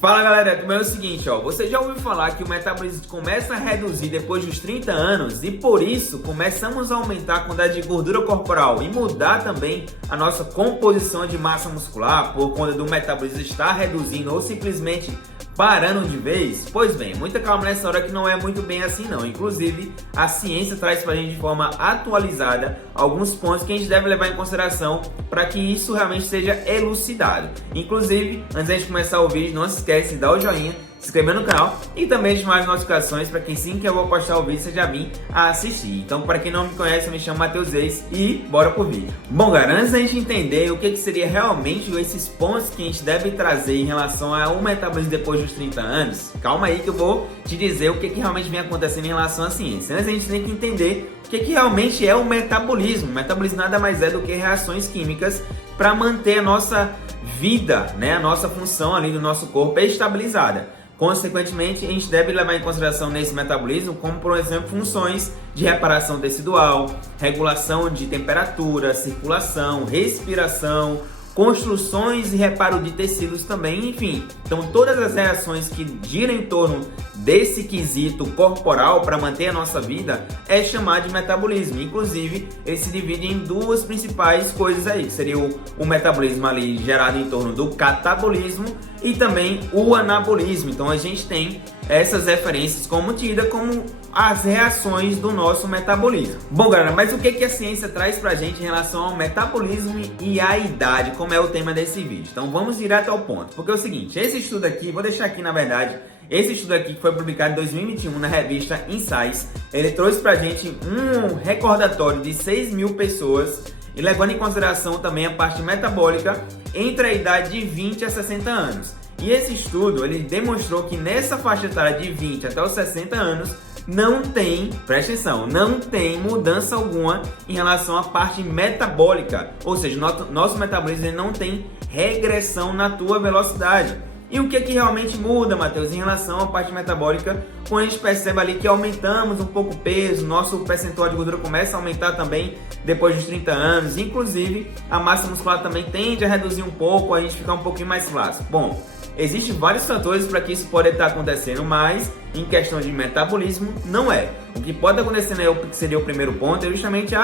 Fala galera, também é o seguinte, você já ouviu falar que o metabolismo começa a reduzir depois dos 30 anos e por isso começamos a aumentar a quantidade de gordura corporal e mudar também a nossa composição de massa muscular por conta do metabolismo estar reduzindo ou simplesmente parando de vez? Pois bem, muita calma nessa hora que não é muito bem assim não. Inclusive, a ciência traz pra gente de forma atualizada alguns pontos que a gente deve levar em consideração para que isso realmente seja elucidado. Inclusive, antes de começar o vídeo, não se esquece de dar o joinha, se inscrever no canal e também ativar as notificações para que assim que eu vou postar o vídeo você já vir a assistir. Então, para quem não me conhece, eu me chamo Matheus Reis e bora pro vídeo. Bom, galera, antes da gente entender o que seria realmente esses pontos que a gente deve trazer em relação ao metabolismo depois dos 30 anos, calma aí que eu vou te dizer o que realmente vem acontecendo em relação à ciência. Antes a gente tem que entender o que realmente é o metabolismo. O metabolismo nada mais é do que reações químicas para manter a nossa vida, né, a nossa função ali do nosso corpo estabilizada. Consequentemente, a gente deve levar em consideração nesse metabolismo, como por exemplo, funções de reparação tecidual, regulação de temperatura, circulação, respiração, construções e reparo de tecidos também, enfim. Então, todas as reações que giram em torno desse quesito corporal para manter a nossa vida é chamado de metabolismo. Inclusive, ele se divide em duas principais coisas aí, que seria o metabolismo ali gerado em torno do catabolismo e também o anabolismo. Então, a gente tem essas referências como tida como as reações do nosso metabolismo. Bom, galera, mas o que a ciência traz pra gente em relação ao metabolismo e à idade, como é o tema desse vídeo? Então vamos direto ao ponto, porque é o seguinte, esse estudo aqui, vou deixar aqui na verdade, esse estudo aqui que foi publicado em 2021 na revista Insights, ele trouxe pra gente um recordatório de 6 mil pessoas e levando em consideração também a parte metabólica entre a idade de 20 a 60 anos. E esse estudo, ele demonstrou que nessa faixa etária de 20 até os 60 anos, não tem, presta atenção, não tem mudança alguma em relação à parte metabólica. Ou seja, nosso metabolismo ele não tem regressão na tua velocidade. E o que realmente muda, Matheus, em relação à parte metabólica? Quando a gente percebe ali que aumentamos um pouco o peso, nosso percentual de gordura começa a aumentar também depois dos 30 anos. Inclusive, a massa muscular também tende a reduzir um pouco, a gente ficar um pouquinho mais flácido. Bom, existem vários fatores para que isso pode estar acontecendo, mas em questão de metabolismo, não é. O que pode acontecer, né, o que seria o primeiro ponto, é justamente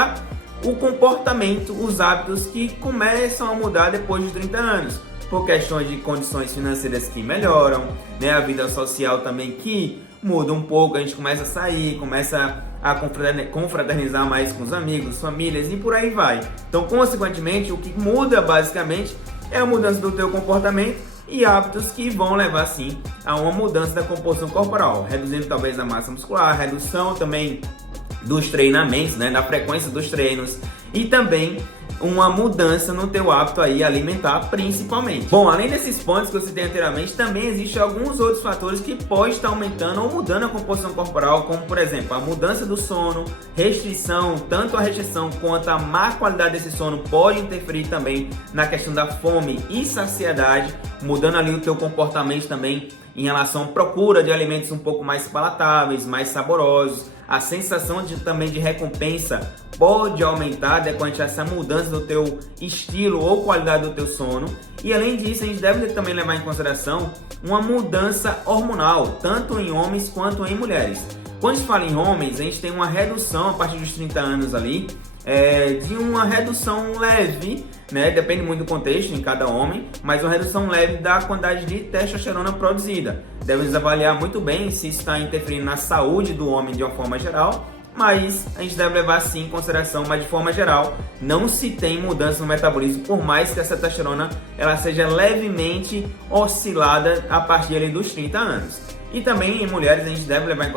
o comportamento, os hábitos que começam a mudar depois dos 30 anos. Por questões de condições financeiras que melhoram, né, a vida social também que muda um pouco, a gente começa a sair, começa a confraternizar mais com os amigos, famílias e por aí vai. Então, consequentemente, o que muda basicamente é a mudança do teu comportamento e hábitos que vão levar sim a uma mudança da composição corporal, reduzindo talvez a massa muscular, redução também dos treinamentos, né, da frequência dos treinos e também uma mudança no teu hábito aí alimentar principalmente. Bom, além desses pontos que eu citei anteriormente, também existem alguns outros fatores que podem estar aumentando ou mudando a composição corporal, como por exemplo, a mudança do sono, restrição, tanto a restrição quanto a má qualidade desse sono pode interferir também na questão da fome e saciedade, mudando ali o teu comportamento também em relação à procura de alimentos um pouco mais palatáveis, mais saborosos. A sensação também de recompensa pode aumentar decorrente essa mudança do teu estilo ou qualidade do teu sono. E além disso, a gente deve também levar em consideração uma mudança hormonal, tanto em homens quanto em mulheres. Quando a gente fala em homens, a gente tem uma redução a partir dos 30 anos ali, de uma redução leve, né? Depende muito do contexto em cada homem, mas uma redução leve da quantidade de testosterona produzida. Devemos avaliar muito bem se isso está interferindo na saúde do homem de uma forma geral, mas a gente deve levar sim em consideração, mas de forma geral não se tem mudança no metabolismo, por mais que essa testosterona ela seja levemente oscilada a partir ali dos 30 anos. E também em mulheres a gente deve levar em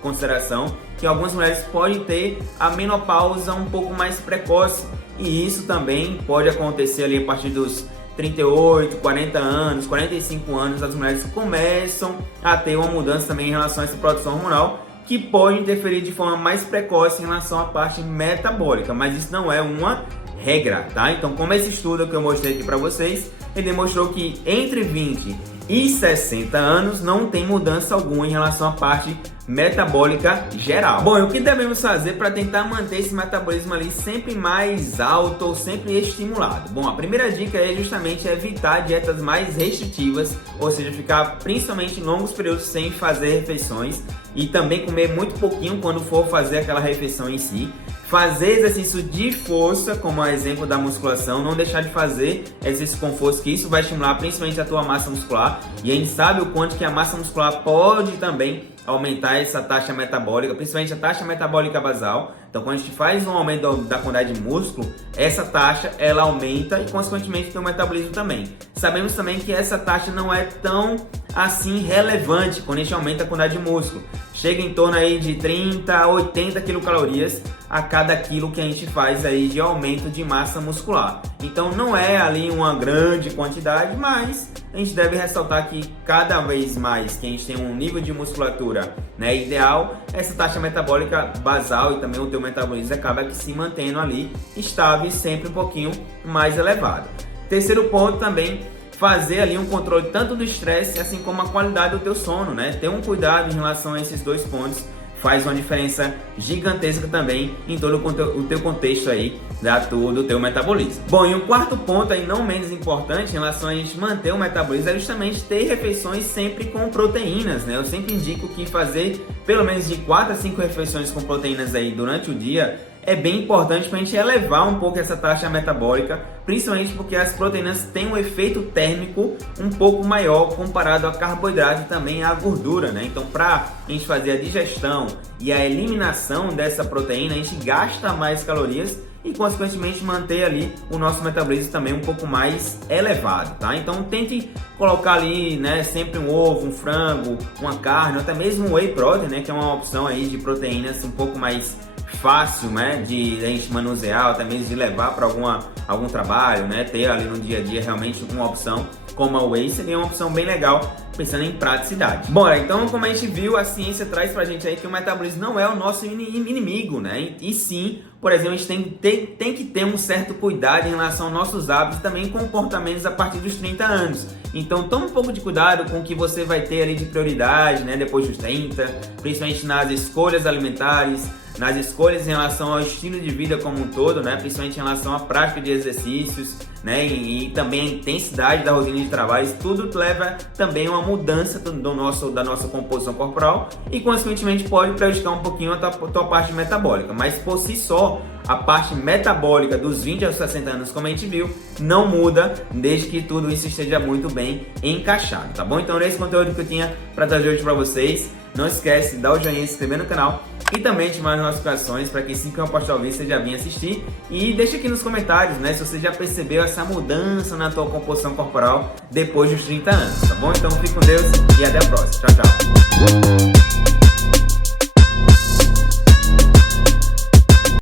consideração que algumas mulheres podem ter a menopausa um pouco mais precoce. E isso também pode acontecer ali a partir dos 38, 40 anos, 45 anos, as mulheres começam a ter uma mudança também em relação a essa produção hormonal, que pode interferir de forma mais precoce em relação à parte metabólica, mas isso não é uma regra, tá? Então, como esse estudo que eu mostrei aqui para vocês, ele demonstrou que entre 20 e 60 anos não tem mudança alguma em relação à parte metabólica geral. Bom, e o que devemos fazer para tentar manter esse metabolismo ali sempre mais alto ou sempre estimulado? Bom, a primeira dica é justamente evitar dietas mais restritivas, ou seja, ficar principalmente em longos períodos sem fazer refeições e também comer muito pouquinho quando for fazer aquela refeição em si. Fazer exercício de força, como é exemplo da musculação, não deixar de fazer exercício com força, que isso vai estimular principalmente a tua massa muscular. E a gente sabe o quanto que a massa muscular pode também aumentar essa taxa metabólica, principalmente a taxa metabólica basal. Então, quando a gente faz um aumento da quantidade de músculo, essa taxa ela aumenta e, consequentemente, o teu metabolismo também. Sabemos também que essa taxa não é tão assim relevante quando a gente aumenta a quantidade de músculo. Chega em torno aí de 30 a 80 quilocalorias a cada quilo que a gente faz aí de aumento de massa muscular. Então não é ali uma grande quantidade, mas a gente deve ressaltar que cada vez mais que a gente tem um nível de musculatura, né, ideal, essa taxa metabólica basal e também o teu metabolismo acaba que se mantendo ali estável e sempre um pouquinho mais elevado. Terceiro ponto também, fazer ali um controle tanto do estresse, assim como a qualidade do teu sono, né? Ter um cuidado em relação a esses dois pontos faz uma diferença gigantesca também em todo o teu contexto aí do teu metabolismo. Bom, e o quarto ponto aí, não menos importante em relação a gente manter o metabolismo, é justamente ter refeições sempre com proteínas, né? Eu sempre indico que fazer pelo menos de 4 a 5 refeições com proteínas aí durante o dia é bem importante para a gente elevar um pouco essa taxa metabólica, principalmente porque as proteínas têm um efeito térmico um pouco maior comparado ao carboidrato e também à gordura, né? Então, para a gente fazer a digestão e a eliminação dessa proteína, a gente gasta mais calorias e, consequentemente, manter ali o nosso metabolismo também um pouco mais elevado, tá? Então, tente colocar ali, né, sempre um ovo, um frango, uma carne, ou até mesmo um whey protein, né, que é uma opção aí de proteínas um pouco mais fácil, né, de a gente manusear, até mesmo de levar para algum trabalho, né, ter ali no dia a dia realmente uma opção como a whey seria uma opção bem legal, pensando em praticidade. Bora, então como a gente viu, a ciência traz pra gente aí que o metabolismo não é o nosso inimigo, né, e sim, por exemplo, a gente tem que ter um certo cuidado em relação aos nossos hábitos e também comportamentos a partir dos 30 anos. Então tome um pouco de cuidado com o que você vai ter ali de prioridade, né, depois dos 30, principalmente nas escolhas alimentares, nas escolhas em relação ao estilo de vida como um todo, né, principalmente em relação à prática de exercícios, né, e também a intensidade da rotina de trabalho. Isso tudo leva também a uma mudança da nossa composição corporal e, consequentemente, pode prejudicar um pouquinho a tua parte metabólica. Mas, por si só, a parte metabólica dos 20 aos 60 anos, como a gente viu, não muda desde que tudo isso esteja muito bem encaixado, tá bom? Então, esse conteúdo que eu tinha para trazer hoje para vocês. Não esquece de dar o joinha, se inscrever no canal e também ativar as notificações para que assim que eu postar o vídeo você já venha assistir. E deixa aqui nos comentários, né, se você já percebeu essa mudança na tua composição corporal depois dos 30 anos, tá bom? Então fique com Deus e até a próxima. Tchau, tchau.